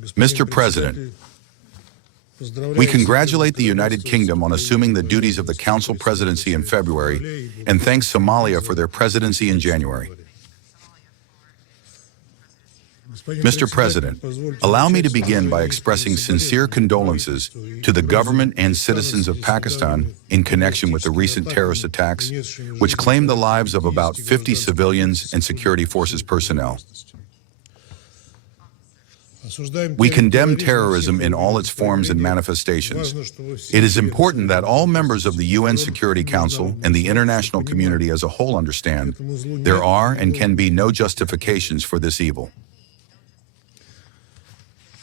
Mr. President, we congratulate the United Kingdom on assuming the duties of the Council presidency in February and thank Somalia for their presidency in January. Mr. President, allow me to begin by expressing sincere condolences to the government and citizens of Pakistan in connection with the recent terrorist attacks, which claimed the lives of about 50 civilians and security forces personnel. We condemn terrorism in all its forms and manifestations. It is important that all members of the UN Security Council and the international community as a whole understand there are and can be no justifications for this evil.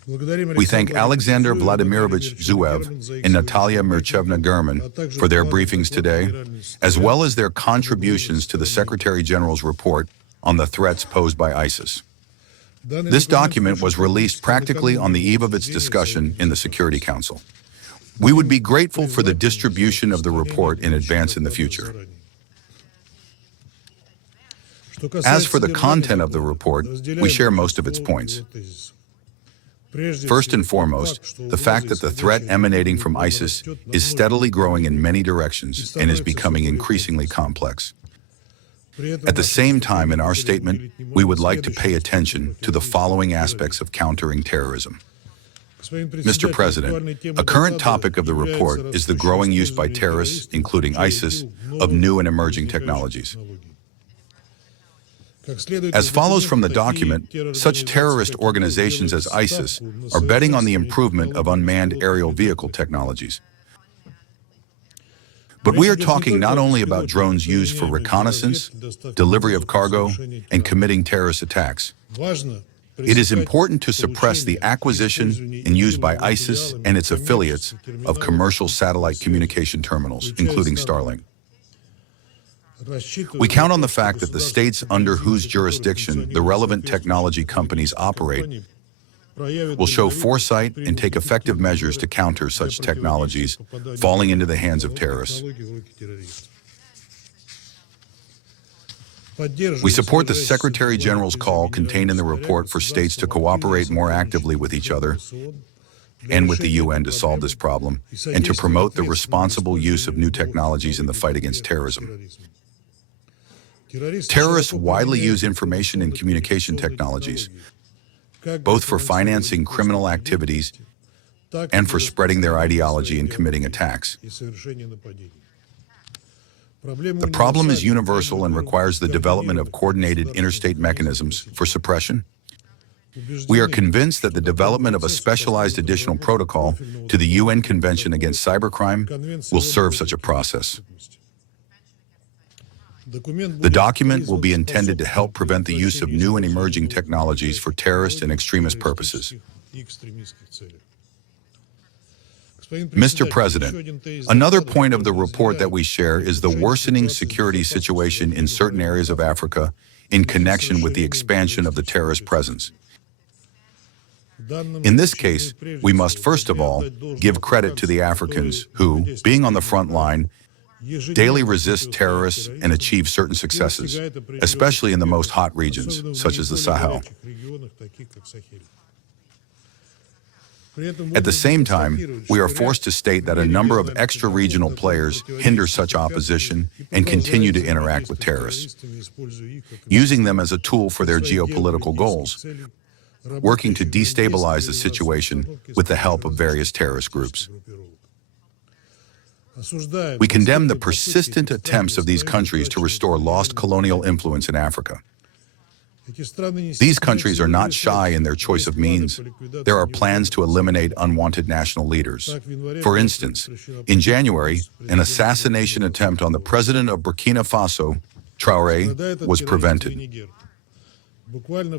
We thank Alexander Vladimirovich Zuev and Natalia Mirchevna Gurman for their briefings today, as well as their contributions to the Secretary General's report on the threats posed by ISIS. This document was released practically on the eve of its discussion in the Security Council. We would be grateful for the distribution of the report in advance in the future. As for the content of the report, we share most of its points. First and foremost, the fact that the threat emanating from ISIS is steadily growing in many directions and is becoming increasingly complex. At the same time, in our statement, we would like to pay attention to the following aspects of countering terrorism. Mr. President, a current topic of the report is the growing use by terrorists, including ISIS, of new and emerging technologies. As follows from the document, such terrorist organizations as ISIS are betting on the improvement of unmanned aerial vehicle technologies. But we are talking not only about drones used for reconnaissance, delivery of cargo, and committing terrorist attacks. It is important to suppress the acquisition and use by ISIS and its affiliates of commercial satellite communication terminals, including Starlink. We count on the fact that the states under whose jurisdiction the relevant technology companies operate will show foresight and take effective measures to counter such technologies falling into the hands of terrorists. We support the Secretary General's call contained in the report for states to cooperate more actively with each other and with the UN to solve this problem and to promote the responsible use of new technologies in the fight against terrorism. Terrorists widely use information and communication technologies, both for financing criminal activities and for spreading their ideology and committing attacks. The problem is universal and requires the development of coordinated interstate mechanisms for suppression. We are convinced that the development of a specialized additional protocol to the UN Convention Against Cybercrime will serve such a process. The document will be intended to help prevent the use of new and emerging technologies for terrorist and extremist purposes. Mr. President, another point of the report that we share is the worsening security situation in certain areas of Africa in connection with the expansion of the terrorist presence. In this case, we must first of all give credit to the Africans who, being on the front line, daily resist terrorists and achieve certain successes, especially in the most hot regions, such as the Sahel. At the same time, we are forced to state that a number of extra-regional players hinder such opposition and continue to interact with terrorists, using them as a tool for their geopolitical goals, working to destabilize the situation with the help of various terrorist groups. We condemn the persistent attempts of these countries to restore lost colonial influence in Africa. These countries are not shy in their choice of means. There are plans to eliminate unwanted national leaders. For instance, in January, an assassination attempt on the president of Burkina Faso, Traoré, was prevented.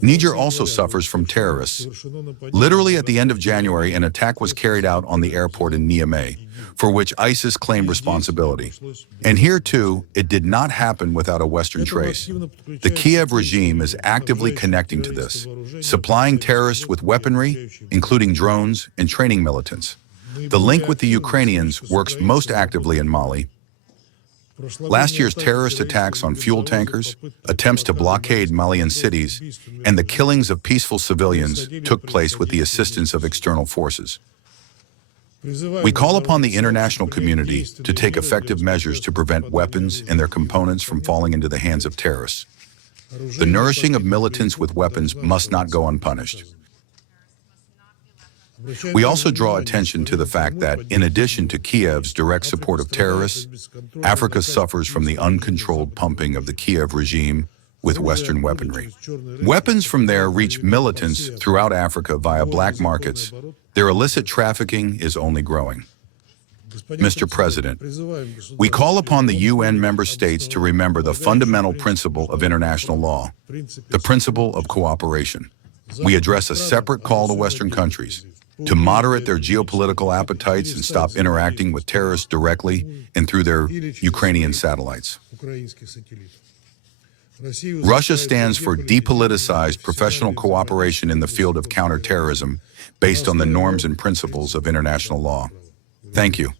Niger also suffers from terrorists. Literally at the end of January, an attack was carried out on the airport in Niamey, for which ISIS claimed responsibility. And here, too, it did not happen without a Western trace. The Kiev regime is actively connecting to this, supplying terrorists with weaponry, including drones, and training militants. The link with the Ukrainians works most actively in Mali, Last year's terrorist attacks on fuel tankers, attempts to blockade Malian cities, and the killings of peaceful civilians took place with the assistance of external forces. We call upon the international community to take effective measures to prevent weapons and their components from falling into the hands of terrorists. The nourishing of militants with weapons must not go unpunished. We also draw attention to the fact that, in addition to Kiev's direct support of terrorists, Africa suffers from the uncontrolled pumping of the Kiev regime with Western weaponry. Weapons from there reach militants throughout Africa via black markets. Their illicit trafficking is only growing. Mr. President, we call upon the UN member states to remember the fundamental principle of international law, the principle of cooperation. We address a separate call to Western countries to moderate their geopolitical appetites and stop interacting with terrorists directly and through their Ukrainian satellites. Russia stands for depoliticized professional cooperation in the field of counterterrorism based on the norms and principles of international law. Thank you.